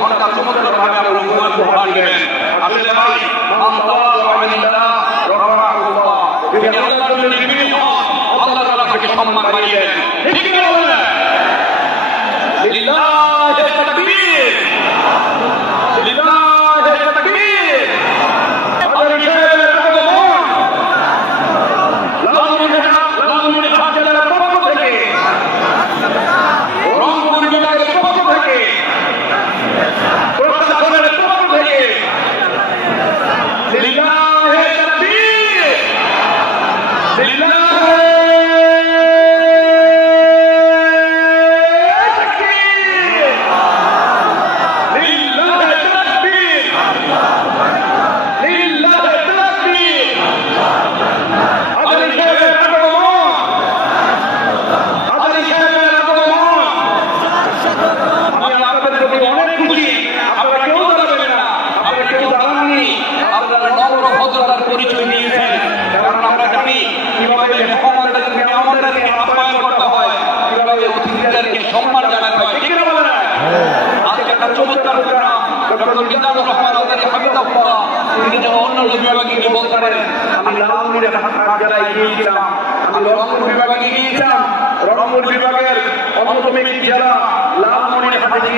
ঘন্টা চমৎকারভাবে আপনারা উপহার দিবেন। আসলে ভাই আলহামদুলিল্লাহ রাহমাতুল্লাহ, যদি আল্লাহর জন্য বিবিধ হন আল্লাহ তাআলা তাকে সম্মান বাড়িয়ে দেন। ঠিক কি বলেন? লিল্লাহি তাকবীর, লিল্লাহি তাকবীর। পরিচয় দিয়েছেন, কারণ আমরা জানি কিভাবে মেহমানদেরকে আমাদেরকে আপ্যায়ন করতে হয়, কিভাবে অতিথিদেরকে সম্মান জানাতে হয়। ঠিক না বলেন? আজকে একটা চমৎকার প্রোগ্রাম ডক্টর মিজানুর রহমান আজারি হাফিজাহুল্লাহ, তিনি যখন অন্য বিভাগে গিয়ে বলতেন আমি লালমনিরহাট জেলায় গিয়েছিলাম, আমি রংপুর বিভাগে গিয়েছিলাম, রংপুর বিভাগের অন্যতম একটি জেলা লালমনিরহাটে